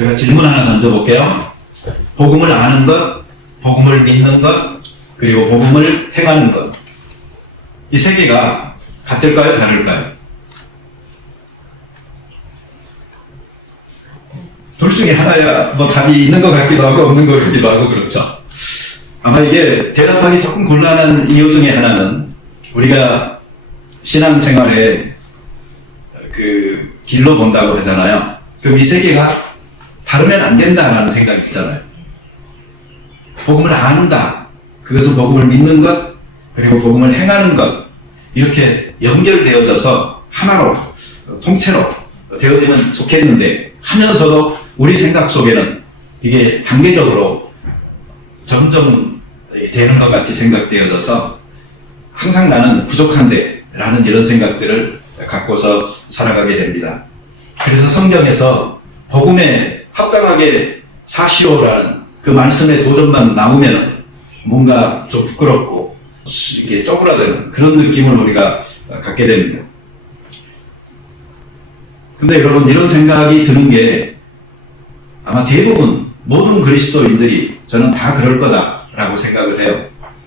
제가 질문 하나 던져볼게요. 복음을 아는 것, 복음을 믿는 것, 그리고 복음을 행하는 것. 이 세 개가 같을까요? 다를까요? 둘 중에 하나야 뭐 답이 있는 것 같기도 하고 없는 것 같기도 하고 그렇죠. 아마 이게 대답하기 조금 곤란한 이유 중에 하나는 우리가 신앙생활에 그 길로 본다고 하잖아요. 그럼 이 세 개가 다르면 안 된다라는 생각이 있잖아요. 복음을 아는다. 그것은 복음을 믿는 것, 그리고 복음을 행하는 것. 이렇게 연결되어져서 하나로, 통째로 되어지면 좋겠는데 하면서도 우리 생각 속에는 이게 단계적으로 점점 되는 것 같이 생각되어져서 항상 나는 부족한데 라는 이런 생각들을 갖고서 살아가게 됩니다. 그래서 성경에서 복음에 합당하게 사시오라는 그 말씀의 도전만 나오면 뭔가 좀 부끄럽고 이게 쪼그라드는 그런 느낌을 우리가 갖게 됩니다. 근데 여러분 이런 생각이 드는 게 아마 대부분 모든 그리스도인들이 저는 다 그럴 거다라고 생각을 해요.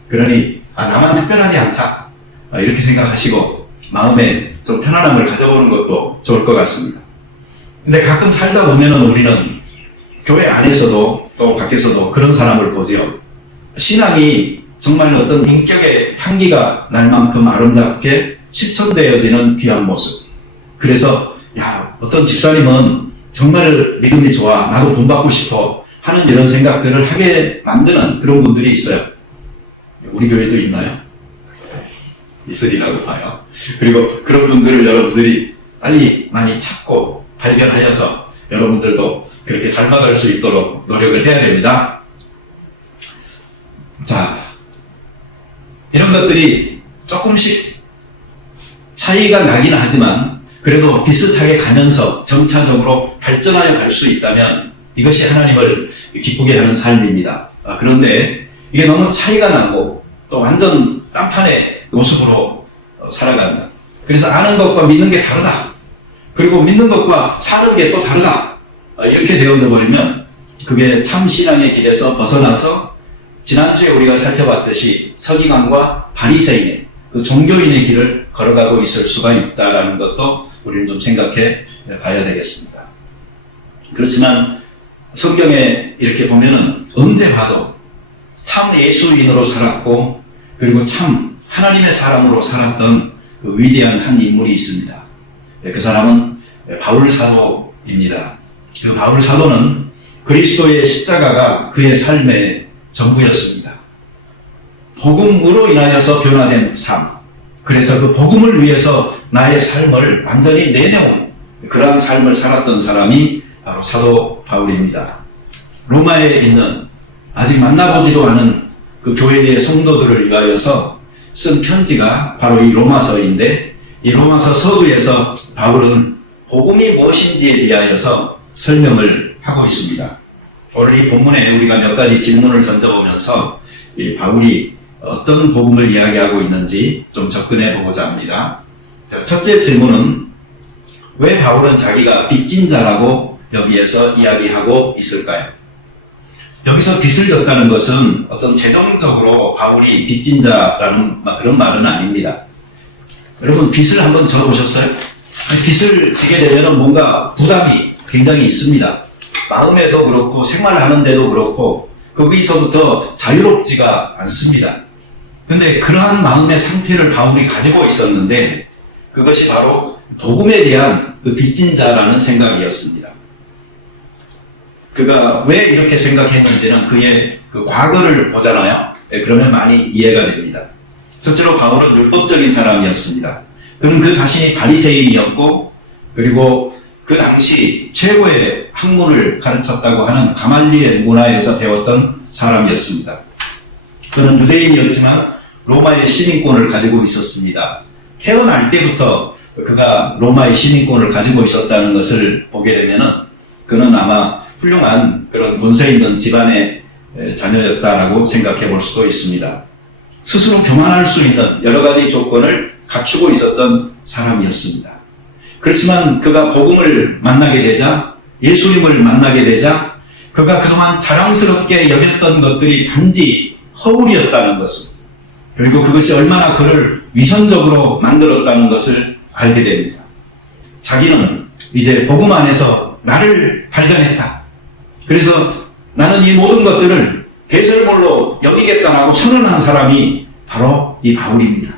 그러니 나만 특별하지 않다 이렇게 생각하시고 마음에 좀 편안함을 가져보는 것도 좋을 것 같습니다. 근데 가끔 살다 보면은 우리는 교회 안에서도 또 밖에서도 그런 사람을 보지요. 신앙이 정말 어떤 인격의 향기가 날 만큼 아름답게 실천되어지는 귀한 모습. 그래서 어떤 집사님은 정말 믿음이 좋아, 나도 본받고 싶어 하는 이런 생각들을 하게 만드는 그런 분들이 있어요. 우리 교회도 있나요? 있으리라고 봐요. 그리고 그런 분들을 여러분들이 빨리 많이 찾고 발견하여서 여러분들도 그렇게 닮아갈 수 있도록 노력을 해야 됩니다. 자, 이런 것들이 조금씩 차이가 나긴 하지만 그래도 비슷하게 가면서 점차적으로 발전하여 갈 수 있다면 이것이 하나님을 기쁘게 하는 삶입니다. 그런데 이게 너무 차이가 나고 또 완전 딴판의 모습으로 살아간다. 그래서 아는 것과 믿는 게 다르다. 그리고 믿는 것과 사는 게 또 다르다. 이렇게 되어져 버리면 그게 참 신앙의 길에서 벗어나서 지난주에 우리가 살펴봤듯이 서기관과 바리새인의 그 종교인의 길을 걸어가고 있을 수가 있다는 것도 우리는 좀 생각해 봐야 되겠습니다. 그렇지만 성경에 이렇게 보면은 언제 봐도 참 예수인으로 살았고 그리고 참 하나님의 사람으로 살았던 그 위대한 한 인물이 있습니다. 그 사람은 바울 사도입니다. 그 바울 사도는 그리스도의 십자가가 그의 삶의 전부였습니다. 복음으로 인하여서 변화된 삶. 그래서 그 복음을 위해서 나의 삶을 완전히 내놓은 그러한 삶을 살았던 사람이 바로 사도 바울입니다. 로마에 있는 아직 만나보지도 않은 그 교회의 성도들을 위하여서 쓴 편지가 바로 이 로마서인데 이 로마서 서두에서 바울은 복음이 무엇인지에 대하여서 설명을 하고 있습니다. 오늘 이 본문에 우리가 몇 가지 질문을 던져보면서 이 바울이 어떤 복음을 이야기하고 있는지 좀 접근해 보고자 합니다. 첫째 질문은 왜 바울은 자기가 빚진 자라고 여기에서 이야기하고 있을까요? 여기서 빚을 졌다는 것은 어떤 재정적으로 바울이 빚진 자라는 그런 말은 아닙니다. 여러분 빚을 한번 져보셨어요? 빚을 지게 되면 뭔가 부담이 굉장히 있습니다. 마음에도 그렇고 생활하는데도 그렇고 거기서부터 자유롭지가 않습니다. 그런데 그러한 마음의 상태를 바울이 가지고 있었는데 그것이 바로 복음에 대한 그 빚진 자라는 생각이었습니다. 그가 왜 이렇게 생각했는지는 그의 그 과거를 보잖아요. 그러면 많이 이해가 됩니다. 첫째로 바울은 율법적인 사람이었습니다. 그는 그 자신이 바리새인이었고 그리고 그 당시 최고의 학문을 가르쳤다고 하는 가말리엘 문화에서 배웠던 사람이었습니다. 그는 유대인이었지만 로마의 시민권을 가지고 있었습니다. 태어날 때부터 그가 로마의 시민권을 가지고 있었다는 것을 보게 되면은 그는 아마 훌륭한 그런 권세 있는 집안의 자녀였다라고 생각해 볼 수도 있습니다. 스스로 교만할 수 있는 여러 가지 조건을 갖추고 있었던 사람이었습니다. 그렇지만 그가 복음을 만나게 되자 예수님을 만나게 되자 그가 그동안 자랑스럽게 여겼던 것들이 단지 허울이었다는 것을, 그리고 그것이 얼마나 그를 위선적으로 만들었다는 것을 알게 됩니다. 자기는 이제 복음 안에서 나를 발견했다. 그래서 나는 이 모든 것들을 배설물로 여기겠다라고 선언한 사람이 바로 이 바울입니다.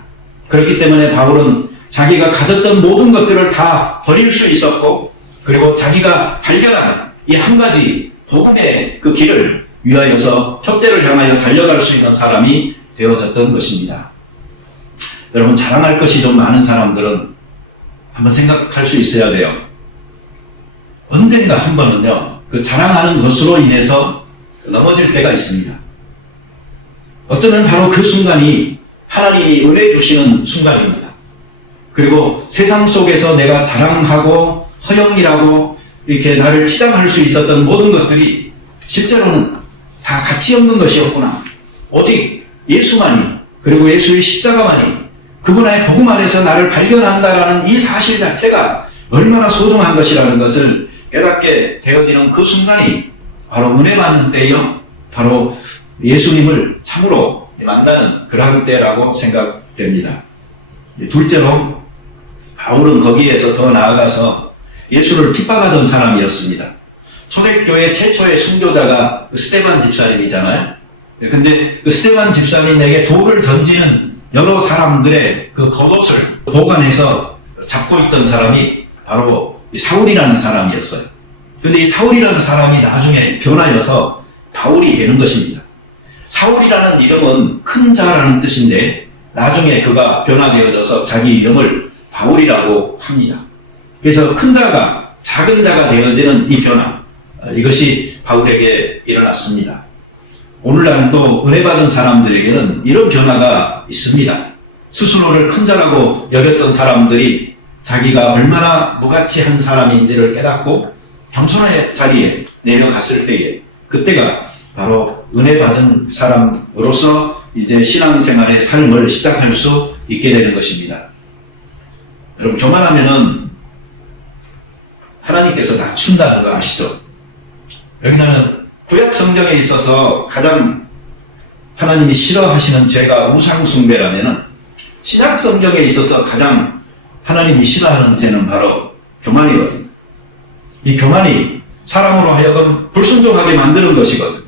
그렇기 때문에 바울은 자기가 가졌던 모든 것들을 다 버릴 수 있었고, 그리고 자기가 발견한 이 한 가지 복음의 그 길을 위하여서 푯대를 향하여 달려갈 수 있는 사람이 되어졌던 것입니다. 여러분, 자랑할 것이 좀 많은 사람들은 한번 생각할 수 있어야 돼요. 언젠가 한 번은요, 그 자랑하는 것으로 인해서 넘어질 때가 있습니다. 어쩌면 바로 그 순간이 하나님이 은혜 주시는 순간입니다. 그리고 세상 속에서 내가 자랑하고 허영이라고 이렇게 나를 치장할 수 있었던 모든 것들이 실제로는 다 가치 없는 것이었구나. 오직 예수만이, 그리고 예수의 십자가만이, 그분의 복음 안에서 나를 발견한다라는 이 사실 자체가 얼마나 소중한 것이라는 것을 깨닫게 되어지는 그 순간이 바로 은혜 받는 때요, 바로 예수님을 참으로 만나는 그러한 때라고 생각됩니다. 둘째로, 바울은 거기에서 더 나아가서 예수를 핍박하던 사람이었습니다. 초대교회 최초의 순교자가 스데반 집사님이잖아요. 근데 그 스데반 집사님에게 돌을 던지는 여러 사람들의 그 겉옷을 보관해서 잡고 있던 사람이 바로 사울이라는 사람이었어요. 근데 이 사울이라는 사람이 나중에 변하여서 바울이 되는 것입니다. 사울이라는 이름은 큰 자라는 뜻인데 나중에 그가 변화되어져서 자기 이름을 바울이라고 합니다. 그래서 큰 자가 작은 자가 되어지는 이 변화, 이것이 바울에게 일어났습니다. 오늘날 또 은혜 받은 사람들에게는 이런 변화가 있습니다. 스스로를 큰 자라고 여겼던 사람들이 자기가 얼마나 무가치한 사람인지를 깨닫고 겸손의 자리에 내려갔을 때에, 그때가 바로 은혜 받은 사람으로서 이제 신앙생활의 삶을 시작할 수 있게 되는 것입니다. 여러분, 교만하면은 하나님께서 낮춘다는 거 아시죠? 여기는 구약 성경에 있어서 가장 하나님이 싫어하시는 죄가 우상숭배라면은 신약 성경에 있어서 가장 하나님이 싫어하는 죄는 바로 교만이거든요. 이 교만이 사람으로 하여금 불순종하게 만드는 것이거든요.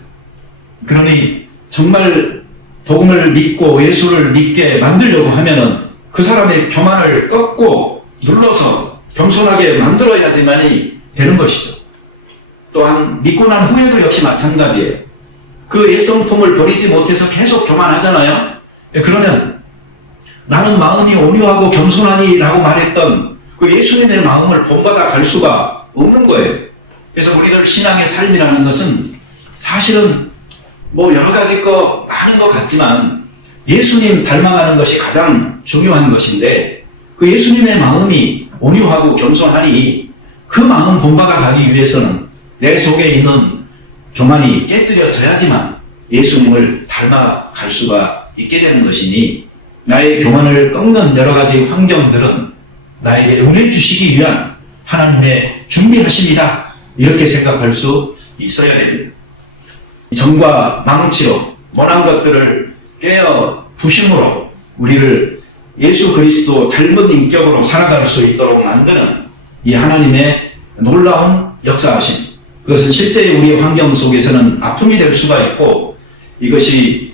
그러니 정말 복음을 믿고 예수를 믿게 만들려고 하면은 그 사람의 교만을 꺾고 눌러서 겸손하게 만들어야지만이 되는 것이죠. 또한 믿고 난 후에도 역시 마찬가지예요. 그 옛성품을 버리지 못해서 계속 교만하잖아요. 그러면 나는 마음이 온유하고 겸손하니 라고 말했던 그 예수님의 마음을 본받아 갈 수가 없는 거예요. 그래서 우리들 신앙의 삶이라는 것은 사실은 뭐 여러 가지 거 많은 것 같지만 예수님 닮아가는 것이 가장 중요한 것인데, 그 예수님의 마음이 온유하고 겸손하니 그 마음 본받아 가기 위해서는 내 속에 있는 교만이 깨뜨려져야지만 예수님을 닮아갈 수가 있게 되는 것이니, 나의 교만을 꺾는 여러 가지 환경들은 나에게 은혜 주시기 위한 하나님의 준비하심이다, 이렇게 생각할 수 있어야 됩니다. 정과 망치로 원한 것들을 깨어 부심으로 우리를 예수 그리스도 닮은 인격으로 살아갈 수 있도록 만드는 이 하나님의 놀라운 역사하심, 그것은 실제 우리의 환경 속에서는 아픔이 될 수가 있고, 이것이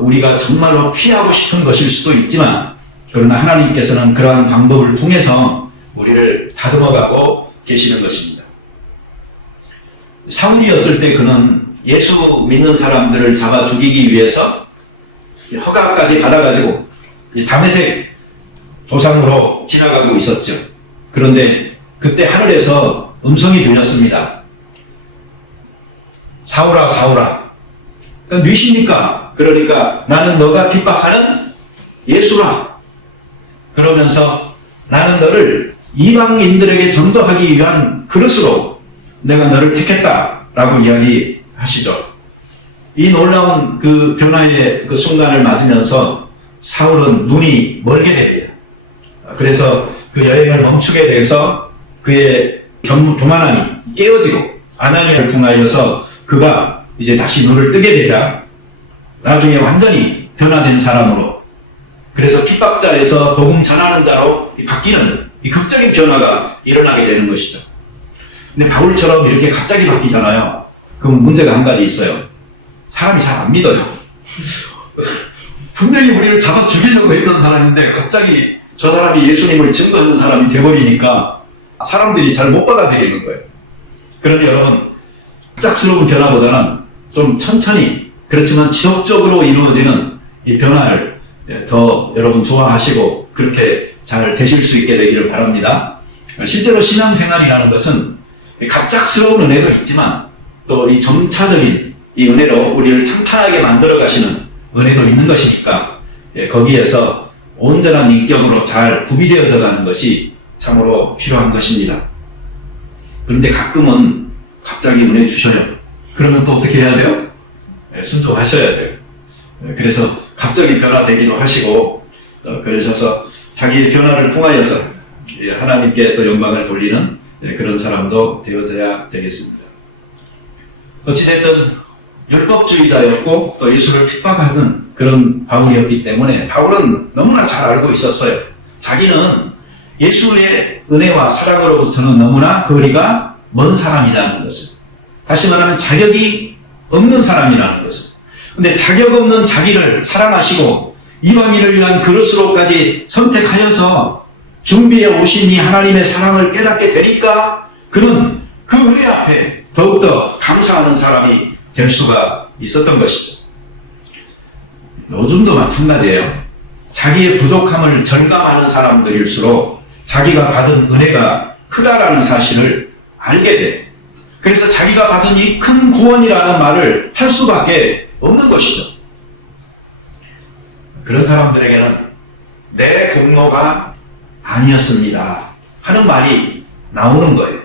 우리가 정말로 피하고 싶은 것일 수도 있지만, 그러나 하나님께서는 그러한 방법을 통해서 우리를 다듬어가고 계시는 것입니다. 사울이었을 때 그는 예수 믿는 사람들을 잡아 죽이기 위해서 허가까지 받아가지고 다메섹 도상으로 지나가고 있었죠. 그런데 그때 하늘에서 음성이 들렸습니다. 사울아, 사울아, 그러니까 누구십니까? 그러니까 나는 너가 핍박하는 예수라. 그러면서 나는 너를 이방인들에게 전도하기 위한 그릇으로 내가 너를 택했다라고 이야기하시죠. 이 놀라운 그 변화의 그 순간을 맞으면서 사울은 눈이 멀게 됩니다. 그래서 그 여행을 멈추게 돼서 그의 교만함이 깨어지고 아나니아를 통하여서 그가 이제 다시 눈을 뜨게 되자 나중에 완전히 변화된 사람으로, 그래서 핍박자에서 복음 전하는 자로 바뀌는 이 극적인 변화가 일어나게 되는 것이죠. 근데 바울처럼 이렇게 갑자기 바뀌잖아요. 그럼 문제가 한 가지 있어요. 사람이 잘 안 믿어요. 분명히 우리를 잡아 죽이려고 했던 사람인데 갑자기 저 사람이 예수님을 증거하는 사람이 돼버리니까 사람들이 잘 못 받아들이는 거예요. 그러니 여러분, 갑작스러운 변화보다는 좀 천천히 그렇지만 지속적으로 이루어지는 이 변화를 더 여러분 좋아하시고 그렇게 잘 되실 수 있게 되기를 바랍니다. 실제로 신앙생활이라는 것은 갑작스러운 은혜도 있지만 또 이 점차적인 이 은혜로 우리를 탄탄하게 만들어 가시는 은혜도 있는 것이니까 거기에서 온전한 인격으로 잘 구비되어져 가는 것이 참으로 필요한 것입니다. 그런데 가끔은 갑자기 은혜 주셔요. 그러면 또 어떻게 해야 돼요? 순종하셔야 돼요. 그래서 갑자기 변화되기도 하시고 그러셔서 자기의 변화를 통하여서 하나님께 또 영광을 돌리는 그런 사람도 되어져야 되겠습니다. 어찌됐든 율법주의자였고 또 예수를 핍박하는 그런 바울이었기 때문에 바울은 너무나 잘 알고 있었어요. 자기는 예수의 은혜와 사랑으로부터는 너무나 거리가 먼 사람이라는 것을, 다시 말하면 자격이 없는 사람이라는 것을. 근데 자격 없는 자기를 사랑하시고 이방인을 위한 그릇으로까지 선택하여서 준비해 오신 이 하나님의 사랑을 깨닫게 되니까 그는 그 은혜 앞에 더욱더 감사하는 사람이 될 수가 있었던 것이죠. 요즘도 마찬가지예요. 자기의 부족함을 절감하는 사람들일수록 자기가 받은 은혜가 크다라는 사실을 알게 돼. 그래서 자기가 받은 이 큰 구원이라는 말을 할 수밖에 없는 것이죠. 그런 사람들에게는 내 공로가 아니었습니다 하는 말이 나오는 거예요.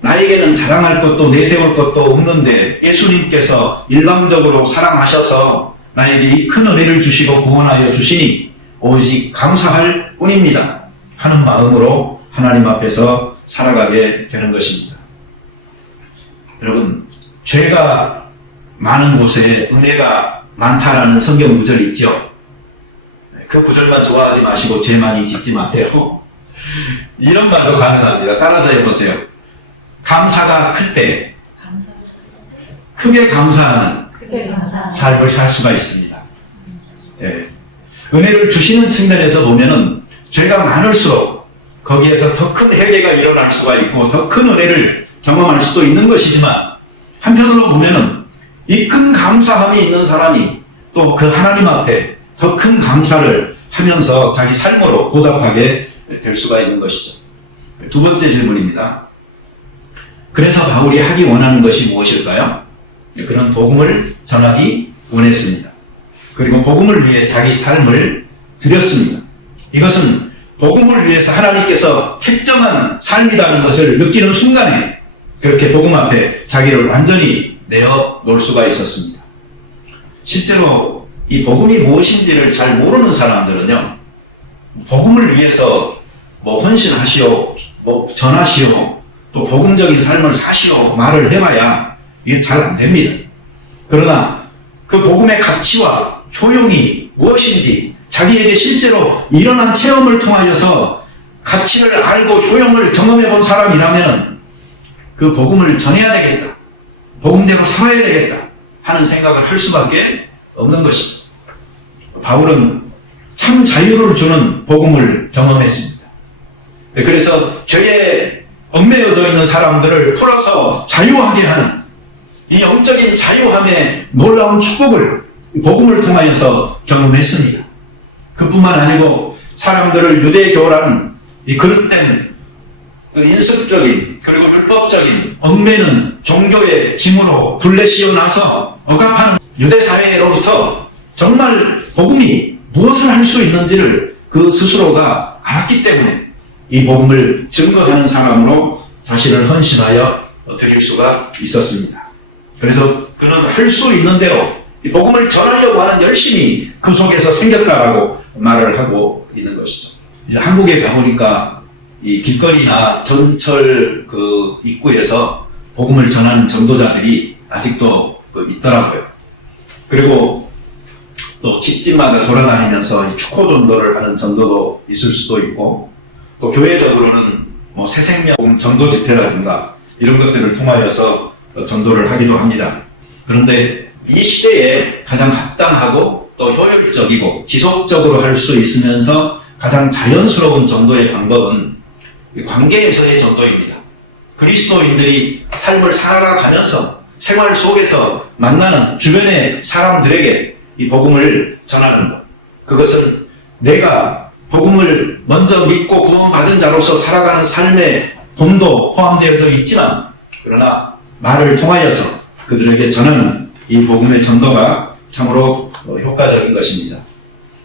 나에게는 자랑할 것도 내세울 것도 없는데 예수님께서 일방적으로 사랑하셔서 나에게 이 큰 은혜를 주시고 구원하여 주시니 오직 감사할 뿐입니다 하는 마음으로 하나님 앞에서 살아가게 되는 것입니다. 여러분, 죄가 많은 곳에 은혜가 많다라는 성경 구절이 있죠. 그 구절만 좋아하지 마시고 죄 많이 짓지 마세요. 이런 말도 가능합니다. 따라서 해보세요. 감사가 클 때 크게 감사하는 삶을 살 수가 있습니다. 예. 은혜를 주시는 측면에서 보면은 죄가 많을수록 거기에서 더 큰 회개가 일어날 수가 있고 더 큰 은혜를 경험할 수도 있는 것이지만, 한편으로 보면은 이 큰 감사함이 있는 사람이 또 그 하나님 앞에 더 큰 감사를 하면서 자기 삶으로 보답하게 될 수가 있는 것이죠. 두 번째 질문입니다. 그래서 바울이 하기 원하는 것이 무엇일까요? 그런 복음을 전하기 원했습니다. 그리고 복음을 위해 자기 삶을 드렸습니다. 이것은 복음을 위해서 하나님께서 택정한 삶이라는 것을 느끼는 순간에 그렇게 복음 앞에 자기를 완전히 내어 놓을 수가 있었습니다. 실제로 이 복음이 무엇인지를 잘 모르는 사람들은요, 복음을 위해서 뭐 헌신하시오, 뭐 전하시오, 또 복음적인 삶을 사시오 말을 해봐야 이게 잘 안 됩니다. 그러나 그 복음의 가치와 효용이 무엇인지 자기에게 실제로 일어난 체험을 통하여서 가치를 알고 효용을 경험해 본 사람이라면 그 복음을 전해야 되겠다, 복음대로 살아야 되겠다 하는 생각을 할 수밖에 없는 것이죠. 바울은 참 자유를 주는 복음을 경험했습니다. 그래서 죄에 얽매여져 있는 사람들을 풀어서 자유하게 하는 이 영적인 자유함의 놀라운 축복을 복음을 통하여서 경험했습니다. 그뿐만 아니고 사람들을 유대교라는 이 그릇된 인습적인 그리고 율법적인 얽매는 종교의 짐으로 불레시어 나서 억압하는 유대 사회로부터 정말 복음이 무엇을 할 수 있는지를 그 스스로가 알았기 때문에 이 복음을 증거하는 사람으로 자신을 헌신하여 드릴 수가 있었습니다. 그래서 그는 할 수 있는 대로 이 복음을 전하려고 하는 열심이 그 속에서 생겼다라고 말을 하고 있는 것이죠. 한국에 가보니까 이 길거리나 전철 그 입구에서 복음을 전하는 전도자들이 아직도 있더라고요. 그리고 또 집집마다 돌아다니면서 이 축호 전도를 하는 전도도 있을 수도 있고, 또 교회적으로는 뭐 새생명 전도 집회라든가 이런 것들을 통하여서 전도를 하기도 합니다. 그런데 이 시대에 가장 합당하고 또 효율적이고 지속적으로 할 수 있으면서 가장 자연스러운 전도의 방법은 관계에서의 전도입니다. 그리스도인들이 삶을 살아가면서 생활 속에서 만나는 주변의 사람들에게 이 복음을 전하는 것. 그것은 내가 복음을 먼저 믿고 구원받은 자로서 살아가는 삶의 본도 포함되어져 있지만, 그러나 말을 통하여서 그들에게 전하는 이 복음의 전도가 참으로 효과적인 것입니다.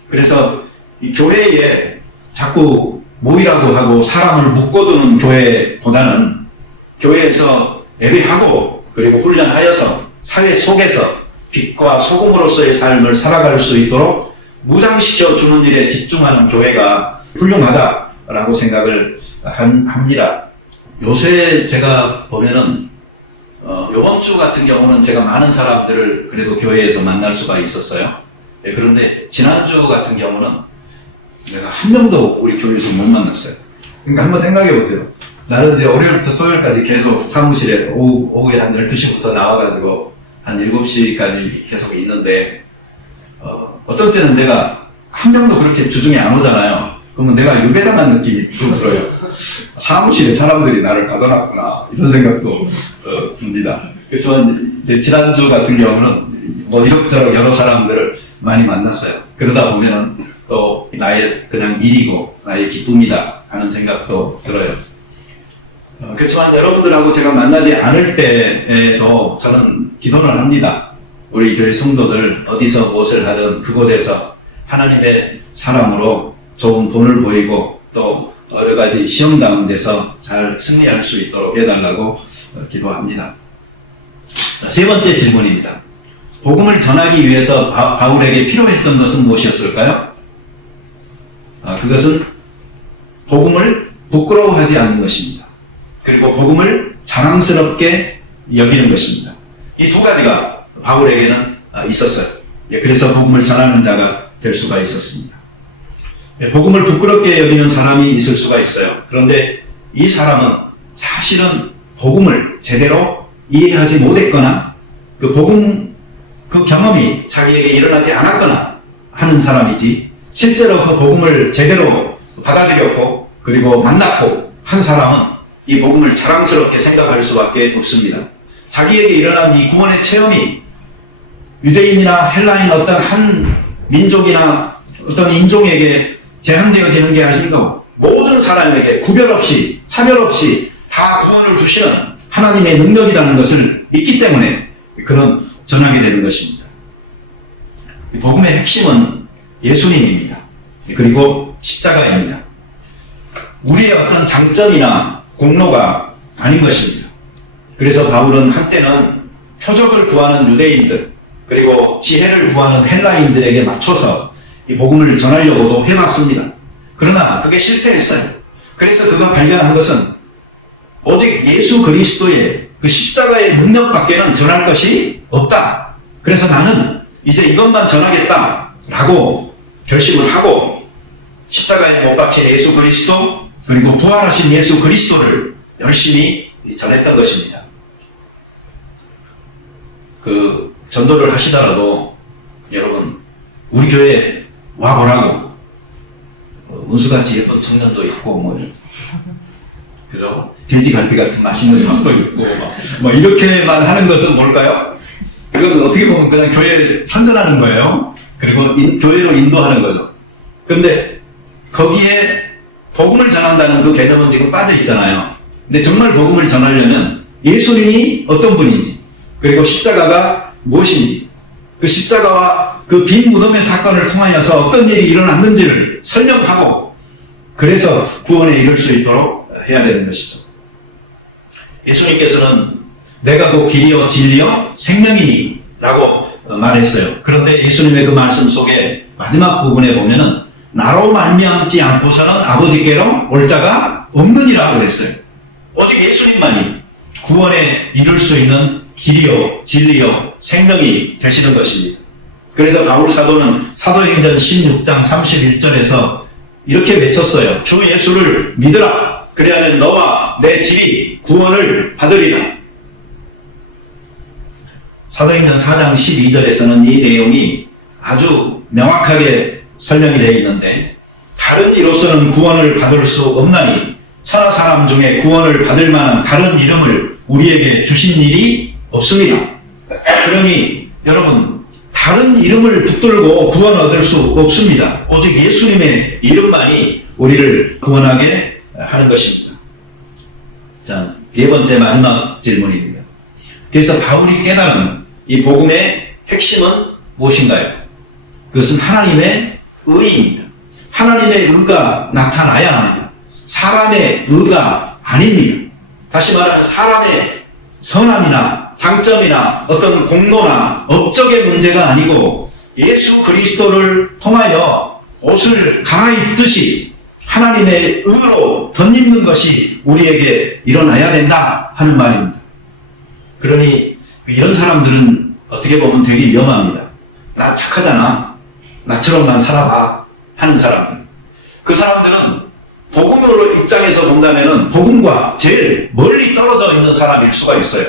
그래서 이 교회에 자꾸 모이라고 하고 사람을 묶어두는 교회보다는 교회에서 예배하고 그리고 훈련하여서 사회 속에서 빛과 소금으로서의 삶을 살아갈 수 있도록 무장시켜 주는 일에 집중하는 교회가 훌륭하다라고 생각을 합니다. 요새 제가 보면은 요번 주 같은 경우는 제가 많은 사람들을 그래도 교회에서 만날 수가 있었어요. 네, 그런데 지난주 같은 경우는 내가 한 명도 우리 교회에서 못 만났어요. 그러니까 한번 생각해 보세요. 나는 이제 월요일부터 토요일까지 계속 사무실에 오후에 한 12시부터 나와가지고 한 7시까지 계속 있는데, 어떤 때는 내가 한 명도 그렇게 주중에 안 오잖아요. 그러면 내가 유배당한 느낌이 들어요. 사무실에 사람들이 나를 가둬놨구나, 이런 생각도 듭니다. 그래서 이제 지난주 같은 경우는 뭐 이럭저럭 여러 사람들을 많이 만났어요. 그러다 보면은 또 나의 그냥 일이고 나의 기쁨이다 하는 생각도 들어요. 그렇지만 여러분들하고 제가 만나지 않을 때에도 저는 기도를 합니다. 우리 교회 성도들 어디서 무엇을 하든 그곳에서 하나님의 사람으로 좋은 본을 보이고 또 여러 가지 시험 가운데서 잘 승리할 수 있도록 해달라고 기도합니다. 자, 세 번째 질문입니다. 복음을 전하기 위해서 바울에게 필요했던 것은 무엇이었을까요? 그것은 복음을 부끄러워하지 않는 것입니다. 그리고 복음을 자랑스럽게 여기는 것입니다. 이 두 가지가 바울에게는 있었어요. 그래서 복음을 전하는 자가 될 수가 있었습니다. 복음을 부끄럽게 여기는 사람이 있을 수가 있어요. 그런데 이 사람은 사실은 복음을 제대로 이해하지 못했거나 그 복음 그 경험이 자기에게 일어나지 않았거나 하는 사람이지, 실제로 그 복음을 제대로 받아들였고 그리고 만났고 한 사람은 이 복음을 자랑스럽게 생각할 수밖에 없습니다. 자기에게 일어난 이 구원의 체험이 유대인이나 헬라인 어떤 한 민족이나 어떤 인종에게 제한되어지는 게 아니고 모든 사람에게 구별 없이 차별 없이 다 구원을 주시는 하나님의 능력이라는 것을 믿기 때문에 그런 전하게 되는 것입니다. 복음의 핵심은 예수님입니다. 그리고 십자가입니다. 우리의 어떤 장점이나 공로가 아닌 것입니다. 그래서 바울은 한때는 표적을 구하는 유대인들 그리고 지혜를 구하는 헬라인들에게 맞춰서 이 복음을 전하려고도 해봤습니다. 그러나 그게 실패했어요. 그래서 그가 발견한 것은 오직 예수 그리스도의 그 십자가의 능력밖에는 전할 것이 없다. 그래서 나는 이제 이것만 전하겠다라고 결심을 하고 십자가에 못 박힌 예수 그리스도 그리고 부활하신 예수 그리스도를 열심히 전했던 것입니다. 그 전도를 하시더라도 여러분 우리 교회에 와보라고 운수같이 예쁜 청년도 있고 그죠? 돼지갈비 같은 맛있는 밥도 있고 뭐 이렇게만 하는 것은 뭘까요? 이건 어떻게 보면 그냥 교회 선전하는 거예요. 그리고 교회로 인도하는 거죠. 그런데 거기에 복음을 전한다는 그 개념은 지금 빠져 있잖아요. 근데 정말 복음을 전하려면 예수님이 어떤 분인지 그리고 십자가가 무엇인지 그 십자가와 그 빈 무덤의 사건을 통하여서 어떤 일이 일어났는지를 설명하고 그래서 구원에 이를 수 있도록 해야 되는 것이죠. 예수님께서는 내가 곧 길이요 진리요 생명이니 라고 말했어요. 그런데 예수님의 그 말씀 속에 마지막 부분에 보면은 나로 말미암지 않고서는 아버지께로 올 자가 없느니라 그랬어요. 오직 예수님만이 구원에 이룰 수 있는 길이요 진리요 생명이 되시는 것입니다. 그래서 바울 사도는 사도행전 16장 31절에서 이렇게 외쳤어요. 주 예수를 믿으라. 그리하면 너와 내 집이 구원을 받으리라. 사도행전 4장 12절에서는 이 내용이 아주 명확하게 설명이 되어 있는데, 다른 이로서는 구원을 받을 수 없나니 천하 사람 중에 구원을 받을 만한 다른 이름을 우리에게 주신 일이 없습니다. 그러니 여러분, 다른 이름을 붙들고 구원 얻을 수 없습니다. 오직 예수님의 이름만이 우리를 구원하게 하는 것입니다. 자, 네 번째 마지막 질문입니다. 그래서 바울이 깨달은 이 복음의 핵심은 무엇인가요? 그것은 하나님의 의입니다. 하나님의 의가 나타나야 합니다. 사람의 의가 아닙니다. 다시 말하면 사람의 선함이나 장점이나 어떤 공로나 업적의 문제가 아니고 예수 그리스도를 통하여 옷을 갈아입듯이 하나님의 의로 덧입는 것이 우리에게 일어나야 된다 하는 말입니다. 그러니 이런 사람들은 어떻게 보면 되게 위험합니다. 나 착하잖아. 나처럼 난 살아봐 하는 사람들. 그 사람들은 복음으로 입장에서 본다면 복음과 제일 멀리 떨어져 있는 사람일 수가 있어요.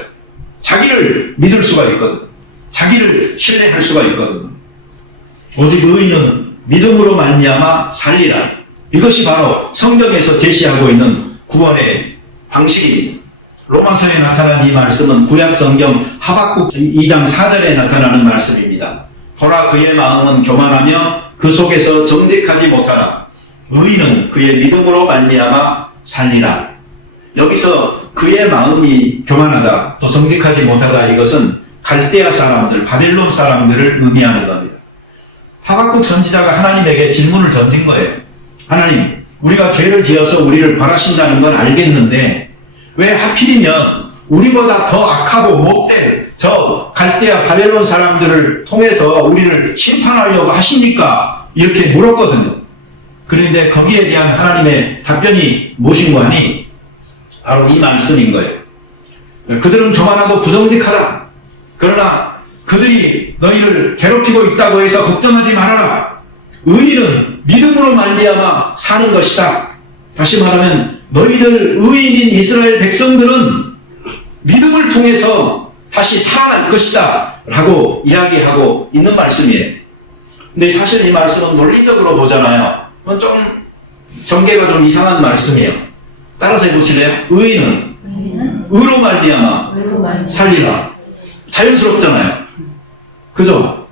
자기를 믿을 수가 있거든. 자기를 신뢰할 수가 있거든. 오직 의인은 믿음으로 말미암아 살리라. 이것이 바로 성경에서 제시하고 있는 구원의 방식입니다. 로마서에 나타난 이 말씀은 구약 성경 하박국 2장 4절에 나타나는 말씀입니다. 보라, 그의 마음은 교만하며 그 속에서 정직하지 못하라. 의인은 그의 믿음으로 말미암아 살리라. 여기서 그의 마음이 교만하다, 또 정직하지 못하다, 이것은 갈대아 사람들, 바빌론 사람들을 의미하는 겁니다. 하박국 선지자가 하나님에게 질문을 던진 거예요. 하나님, 우리가 죄를 지어서 우리를 벌하신다는 건 알겠는데 왜 하필이면 우리보다 더 악하고 못된 저 갈대아 바벨론 사람들을 통해서 우리를 심판하려고 하십니까? 이렇게 물었거든요. 그런데 거기에 대한 하나님의 답변이 무엇인고 하니 바로 이 말씀인 거예요. 그들은 교만하고 부정직하다. 그러나 그들이 너희를 괴롭히고 있다고 해서 걱정하지 말아라. 의인은 믿음으로 말미암아 사는 것이다. 다시 말하면 너희들 의인인 이스라엘 백성들은 믿음을 통해서 다시 살아날 것이다 라고 이야기하고 있는 말씀이에요. 근데 사실 이 말씀은 논리적으로 보잖아요. 좀 전개가 좀 이상한 말씀이에요. 따라서 해보실래요? 의인은 의로 말미암아 살리라. 자연스럽잖아요. 그죠?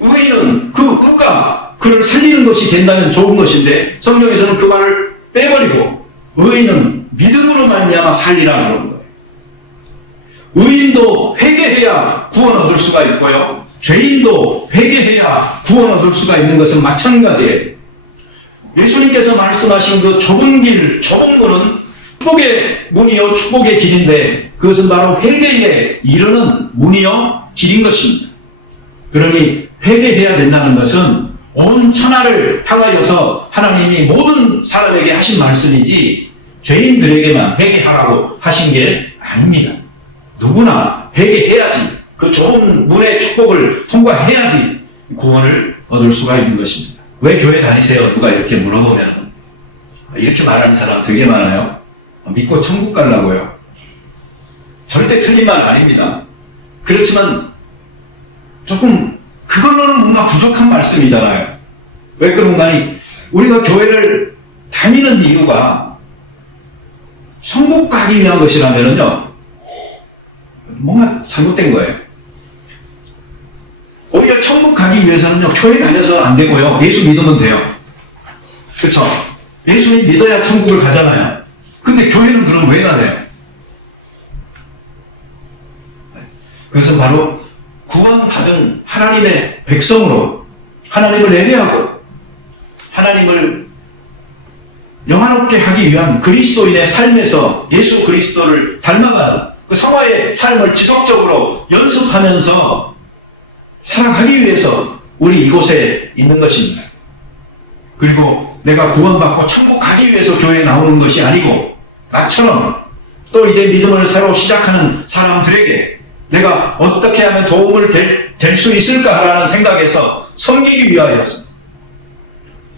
의인은 그 의가 그를 살리는 것이 된다면 좋은 것인데 성경에서는 그 말을 빼버리고 의인은 믿음으로 말미암아 살리라 그런 거예요. 의인도 회개해야 구원 얻을 수가 있고요, 죄인도 회개해야 구원 얻을 수가 있는 것은 마찬가지예요. 예수님께서 말씀하신 그 좁은 길, 좁은 문은 축복의 문이요 축복의 길인데 그것은 바로 회개에 이르는 문이요 길인 것입니다. 그러니 회개해야 된다는 것은 온 천하를 향하여서 하나님이 모든 사람에게 하신 말씀이지 죄인들에게만 회개하라고 하신 게 아닙니다. 누구나 회개해야지, 그 좁은 문의 축복을 통과해야지 구원을 얻을 수가 있는 것입니다. 왜 교회 다니세요? 누가 이렇게 물어보면 이렇게 말하는 사람 되게 많아요. 믿고 천국 가려고요. 절대 틀린 말 아닙니다. 그렇지만 조금 그걸로는 뭔가 부족한 말씀이잖아요. 왜 그런가 하니 우리가 교회를 다니는 이유가 천국 가기 위한 것이라면요 뭔가 잘못된 거예요. 오히려 천국 가기 위해서는요 교회 다녀서 안 되고요, 예수 믿으면 돼요. 그렇죠? 예수님 믿어야 천국을 가잖아요. 근데 교회는 그럼 왜 다녀요? 그것은 바로 구원받은 하나님의 백성으로 하나님을 예배하고 하나님을 영화롭게 하기 위한 그리스도인의 삶에서 예수 그리스도를 닮아가는 그 성화의 삶을 지속적으로 연습하면서 살아가기 위해서 우리 이곳에 있는 것입니다. 그리고 내가 구원받고 천국 가기 위해서 교회에 나오는 것이 아니고 나처럼 또 이제 믿음을 새로 시작하는 사람들에게 내가 어떻게 하면 도움을 될 수 있을까라는 생각에서 섬기기 위하여서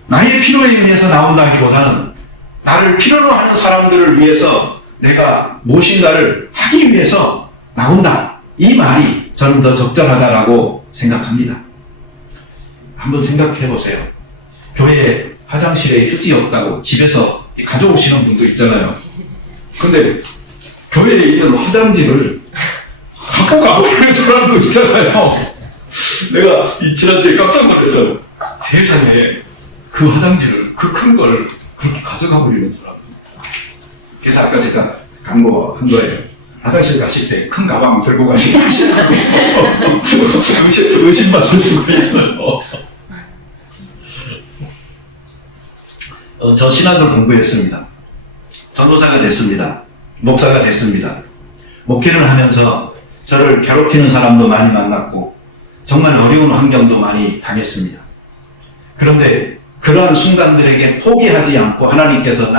나의 필요에 의해서 나온다기보다는 나를 필요로 하는 사람들을 위해서 내가 무엇인가를 하기 위해서 나온다. 이 말이 저는 더 적절하다라고 생각합니다. 한번 생각해 보세요. 교회에 화장실에 휴지 없다고 집에서 가져오시는 분도 있잖아요. 근데 교회에 있는 화장지를 갖고 가버리는 사람도 있잖아요. 내가 지난주에 깜짝 놀랐어요. 세상에 그 화장지를, 그 큰 걸 그렇게 가져가 버리는 사람. 그래서 아까 제가 강조한 거예요. 화장실 가실 때 큰 가방 들고 가지 마시라고. 의심받을 수가 있어요. 저 신학을 공부했습니다. 전도사가 됐습니다. 목사가 됐습니다. 목회를 하면서 저를 괴롭히는 사람도 많이 만났고 정말 어려운 환경도 많이 당했습니다. 그런데 그러한 순간들에게 포기하지 않고 하나님께서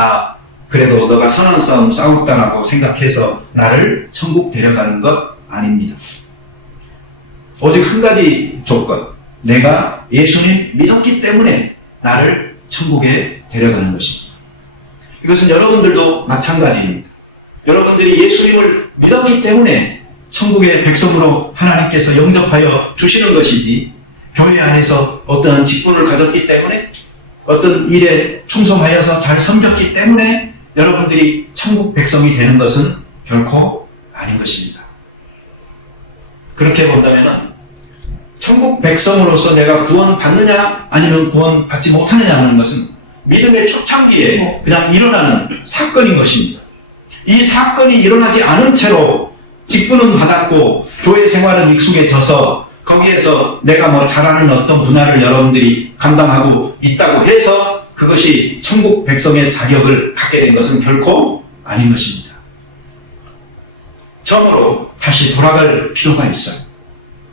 그래도 너가 선한 싸움 싸웠다라고 생각해서 나를 천국 데려가는 것 아닙니다. 오직 한 가지 조건, 내가 예수님 믿었기 때문에 나를 천국에 데려가는 것입니다. 이것은 여러분들도 마찬가지입니다. 여러분들이 예수님을 믿었기 때문에 천국의 백성으로 하나님께서 영접하여 주시는 것이지, 교회 안에서 어떠한 직분을 가졌기 때문에 어떤 일에 충성하여서 잘 섬겼기 때문에 여러분들이 천국 백성이 되는 것은 결코 아닌 것입니다. 그렇게 본다면 천국 백성으로서 내가 구원받느냐 아니면 구원받지 못하느냐 하는 것은 믿음의 초창기에 그냥 일어나는 사건인 것입니다. 이 사건이 일어나지 않은 채로 직분은 받았고 교회 생활은 익숙해져서 거기에서 내가 잘하는 어떤 분야를 여러분들이 감당하고 있다고 해서 그것이 천국 백성의 자격을 갖게 된 것은 결코 아닌 것입니다. 점으로 다시 돌아갈 필요가 있어요.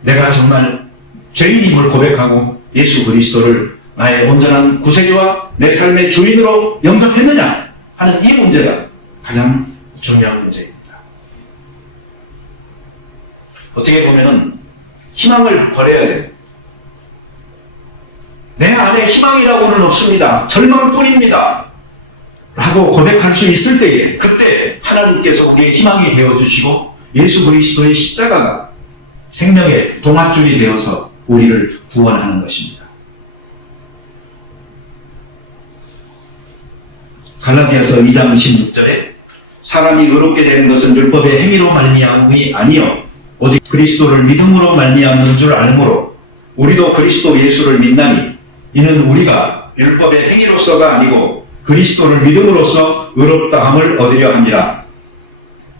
내가 정말 죄인임을 고백하고 예수 그리스도를 나의 온전한 구세주와 내 삶의 주인으로 영접했느냐 하는 이 문제가 가장 중요한 문제입니다. 어떻게 보면은 희망을 버려야 돼요. 내 안에 희망이라고는 없습니다. 절망뿐입니다. 라고 고백할 수 있을 때에 그때 하나님께서 우리의 희망이 되어주시고 예수 그리스도의 십자가가 생명의 동아줄이 되어서 우리를 구원하는 것입니다. 갈라디아서 2장 16절에 사람이 의롭게 되는 것은 율법의 행위로 말미암음이 아니요 오직 그리스도를 믿음으로 말미암는 줄 알므로 우리도 그리스도 예수를 믿나니 이는 우리가 율법의 행위로서가 아니고 그리스도를 믿음으로써 의롭다함을 얻으려 함이라.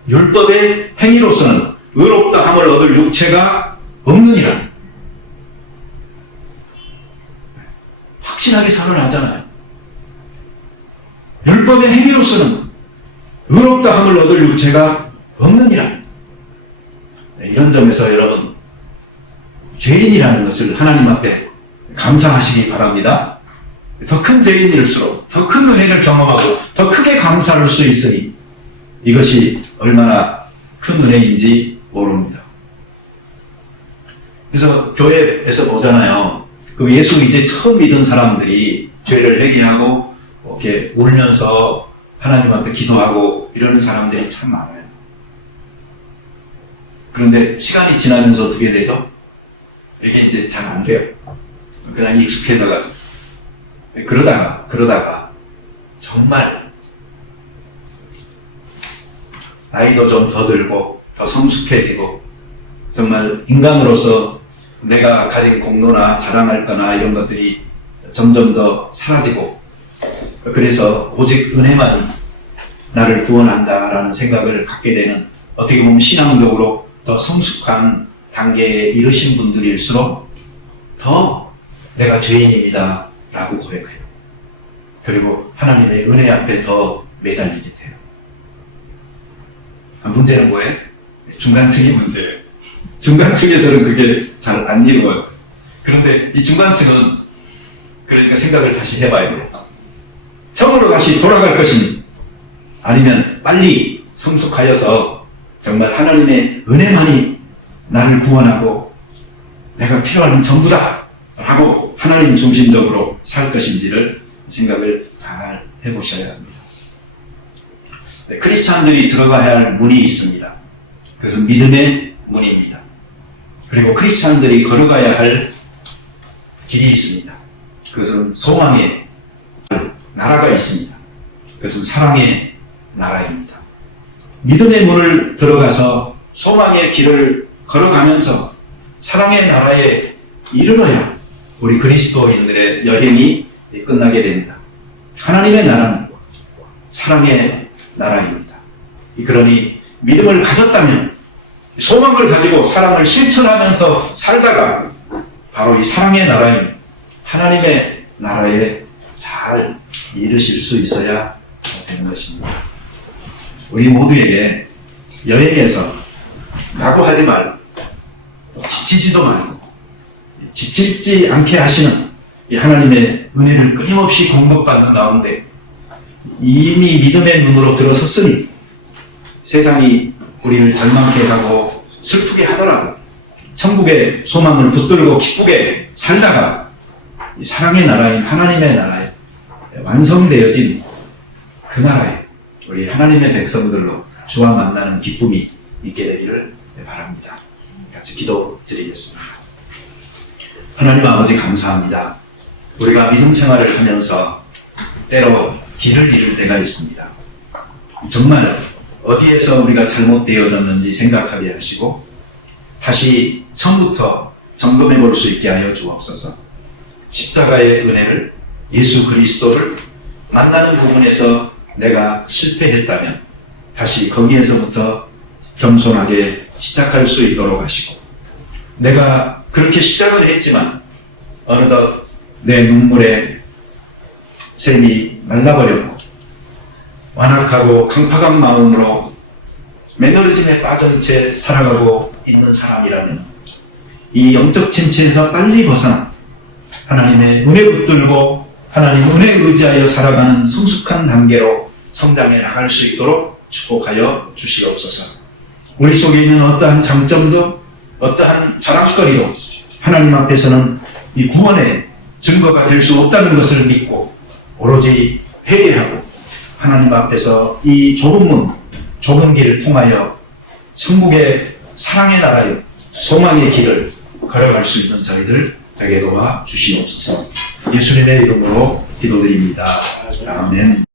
율법의 행위로서는 의롭다함을 얻을 육체가 없느니라. 확신하게 선언하잖아요. 율법의 행위로서는 의롭다함을 얻을 육체가 없느니라. 이런 점에서 여러분 죄인이라는 것을 하나님 앞에 감사하시기 바랍니다. 더 큰 죄인일수록 더 큰 은혜를 경험하고 더 크게 감사할 수 있으니 이것이 얼마나 큰 은혜인지 모릅니다. 그래서 교회에서 보잖아요. 그 예수 이제 처음 믿은 사람들이 죄를 회개하고 이렇게 울면서 하나님 앞에 기도하고 이러는 사람들이 참 많아요. 그런데 시간이 지나면서 어떻게 되죠? 이게 이제 잘 안 돼요. 그냥 익숙해져가지고. 그러다가 정말 나이도 좀 더 들고 더 성숙해지고 정말 인간으로서 내가 가진 공로나 자랑할 거나 이런 것들이 점점 더 사라지고 그래서 오직 은혜만이 나를 구원한다라는 생각을 갖게 되는 어떻게 보면 신앙적으로 더 성숙한 단계에 이르신 분들일수록 더 내가 죄인입니다 라고 고백해요. 그리고 하나님의 은혜 앞에 더 매달리게 돼요. 문제는 뭐예요? 중간층이 문제예요. 중간층에서는 그게 잘 안 이루어져요. 그런데 이 중간층은 그러니까 생각을 다시 해봐야 돼요. 처음으로 다시 돌아갈 것인지, 아니면 빨리 성숙하여서 정말 하나님의 은혜만이 나를 구원하고 내가 필요한 전부다 하고 하나님 중심적으로 살 것인지를 생각을 잘 해보셔야 합니다. 네, 크리스찬들이 들어가야 할 문이 있습니다. 그것은 믿음의 문입니다. 그리고 크리스찬들이 걸어가야 할 길이 있습니다. 그것은 소망의 나라가 있습니다. 그것은 사랑의 나라입니다. 믿음의 문을 들어가서 소망의 길을 걸어가면서 사랑의 나라에 이르러야 우리 그리스도인들의 여행이 끝나게 됩니다. 하나님의 나라는 사랑의 나라입니다. 그러니 믿음을 가졌다면 소망을 가지고 사랑을 실천하면서 살다가 바로 이 사랑의 나라인 하나님의 나라에 잘 이르실 수 있어야 되는 것입니다. 우리 모두에게 여행에서 라고 하지 말고 또 지치지도 말고 지치지 않게 하시는 이 하나님의 은혜를 끊임없이 공급받는 가운데 이미 믿음의 눈으로 들어섰으니 세상이 우리를 절망케 하고 슬프게 하더라도 천국의 소망을 붙들고 기쁘게 살다가 이 사랑의 나라인 하나님의 나라에 완성되어진 그 나라에 우리 하나님의 백성들로 주와 만나는 기쁨이 있게 되기를 바랍니다. 같이 기도드리겠습니다. 하나님 아버지 감사합니다. 우리가 믿음 생활을 하면서 때로 길을 잃을 때가 있습니다. 정말 어디에서 우리가 잘못되어졌는지 생각하게 하시고 다시 처음부터 점검해 볼 수 있게 하여 주옵소서. 십자가의 은혜를, 예수 그리스도를 만나는 부분에서 내가 실패했다면 다시 거기에서부터 겸손하게 시작할 수 있도록 하시고, 내가 그렇게 시작을 했지만 어느덧 내 눈물에 샘이 말라버렸고 완악하고 강팍한 마음으로 매너리즘에 빠진 채 살아가고 있는 사람이라면 이 영적 침체에서 빨리 벗어나 하나님의 은혜 붙들고 하나님 은혜에 의지하여 살아가는 성숙한 단계로 성장해 나갈 수 있도록 축복하여 주시옵소서. 우리 속에 있는 어떠한 장점도 어떠한 자랑거리도 하나님 앞에서는 이 구원의 증거가 될 수 없다는 것을 믿고 오로지 회개하고 하나님 앞에서 이 좁은 문, 좁은 길을 통하여 천국의 사랑의 나라에 소망의 길을 걸어갈 수 있는 저희들 되게 도와 주시옵소서. 예수님의 이름으로 기도드립니다. 아멘.